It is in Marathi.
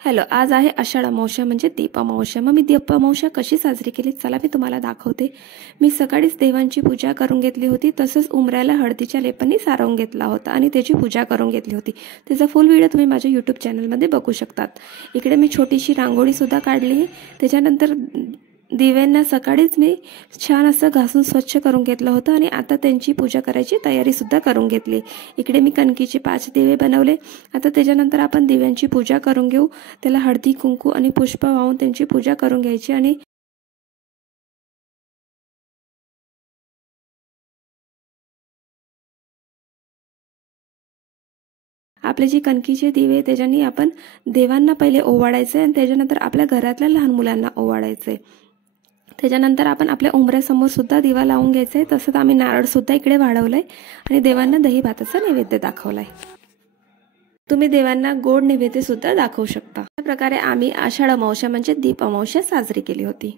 हॅलो, आज आहे आषाढ अमावस्या म्हणजे दीप अमावस्या। मग मी दीप अमावस्या कशी साजरी केली चला मी तुम्हाला दाखवते। मी सकाळीच देवांची पूजा करून घेतली होती, तसंच उंबऱ्याला हळदीच्या लेपांनी सारवून घेतला होता आणि त्याची पूजा करून घेतली होती। त्याचा फुल व्हिडिओ तुम्ही माझ्या यूट्यूब चॅनलमध्ये बघू शकतात। इकडे मी छोटीशी रांगोळी सुद्धा काढली। त्याच्यानंतर दिव्यांना सकाळीच मी छान असं घासून स्वच्छ करून घेतलं होतं आणि आता त्यांची पूजा करायची तयारी सुद्धा करून घेतली। इकडे मी कणकीचे 5 दिवे बनवले। आता त्याच्यानंतर आपण दिव्यांची पूजा करून घेऊ। त्याला हळदी कुंकू आणि पुष्प वाहून त्यांची पूजा करून घ्यायची आणि आपले जे कणकीचे दिवे त्याच्यानी आपण देवांना पहिले ओवाळायचे आणि त्याच्यानंतर आपल्या घरातल्या लहान मुलांना ओवाळायचे। त्याच्यानंतर आपण आपल्या उंबऱ्यासमोर सुद्धा दिवा लावून घ्यायचा आहे। तसंच आम्ही नारळ सुद्धा इकडे वाढवलाय आणि देवांना दही भाताचा नैवेद्य दाखवलाय। तुम्ही देवांना गोड नैवेद्य सुद्धा दाखवू शकता। अशा प्रकारे आम्ही आषाढ अमावस्या म्हणजे दीप अमावस्या साजरी केली होती।